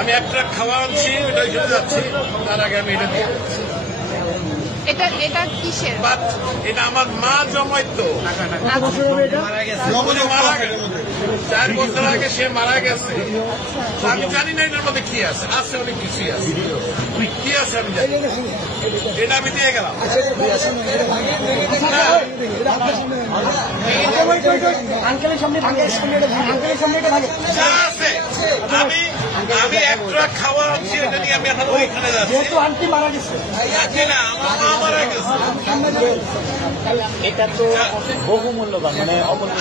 আমি একটা খাওয়া আনছি, ওটা চলে যাচ্ছি, তার আগে আমি এটা দিয়ে এটা কিসের? এটা আমার মা জমাইতো, মারা গেছে 4 বছর আগে, সে মারা গেছে। আমি জানি না এটার মধ্যে কি আছে, আছে অনেক কিছুই আছে, কি আছে আমি জানি, এটা আমি দিয়ে গেলাম। যা আছে আমি একটা খাওয়া আনছি, এটা নিয়ে আমি এখন ওইখানে যাচ্ছি। আন্টি মারা গেছে না, আমার মা মারা গেছে। এটা তো বহু মূল্যবান, মানে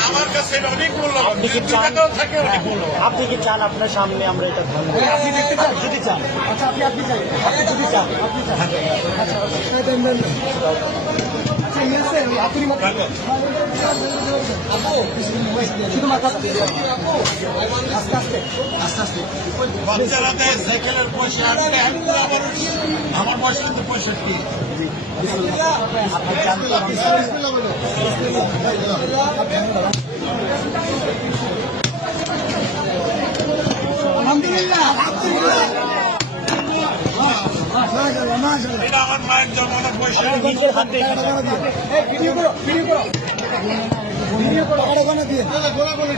আমার কাছে এটা অনেক মূল্যবান। আপনি কি চান, থাকে অনেক মূল্যবান। আপনি কি চান আপনার সামনে আমরা এটা ভাঙবো? আপনি দেখতে চান? যদি চান, আচ্ছা আপনি চান, আপনি যদি চান, আপনি চান, আচ্ছা শুধু মাথা আস্তে আস্তে আস্তে আস্তে বাচ্চারা দেয় সাইকেলের পয়সা, আমার বয়স কিন্তু 65। এটা আমার মায়ের জন্মানোর পয়সা। নিজের হাতে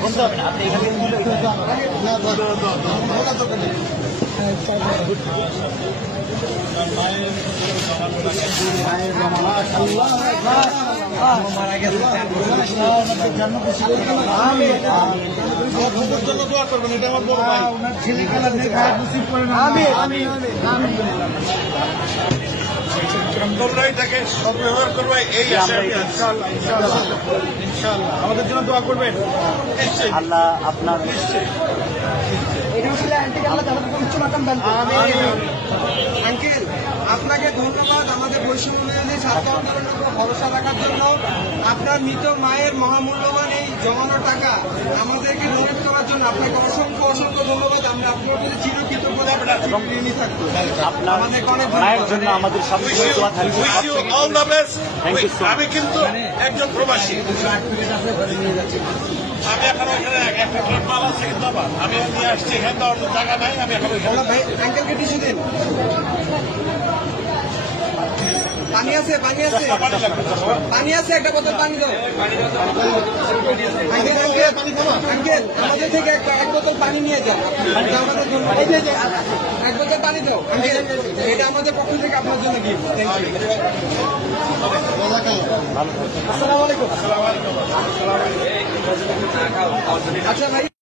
বলতে হবে না, আপনি এখানে মারা গেছে। জন্য দোয়া করবেন, এটা আমার বড় ভাই। তোমরাই তাকে সদ্ব্যবহার করবে, এই ইনশাআল্লাহ আমাদের জন্য দোয়া করবেন। আল্লাহ আপনার আঙ্কেল, আপনাকে ধন্যবাদ আমাদের বৈষম্য বিরোধী ছাত্র আন্দোলনের উপর ভরসা রাখার জন্য। আপনার মৃত মায়ের মহামূল্যবান এই জমানো টাকা আমাদেরকে ডোনেট করার জন্য আপনাকে অসংখ্য অসংখ্য ধন্যবাদ। আমরা আপনার প্রতি চিরকৃতজ্ঞতা ঋণী থাকবো। আপনার মায়ের জন্য আমাদের সবকিছু দোয়া থাকবে। আমি কিন্তু একজন প্রবাসী, আমি এখন ওইখানে একটা ট্রাক মাল আছে, কিন্তু আমি নিয়ে আসছি, এখানে তো অন্য জায়গা নাই। আমি এখন ভাই আঙ্কেলকে টিস্যু দিন। পানি আছে, পানি আছে, পানি আছে, একটা বোতল পানি দাও। আঙ্কেল আমাদের থেকে এক বোতল পানি নিয়ে যাও, আমাদের জন্য এক বোতল পানি দাও। আঙ্কেল এটা আমাদের পক্ষ থেকে আপনার জন্য গিফট। আসসালামু আলাইকুম। আচ্ছা ভাই।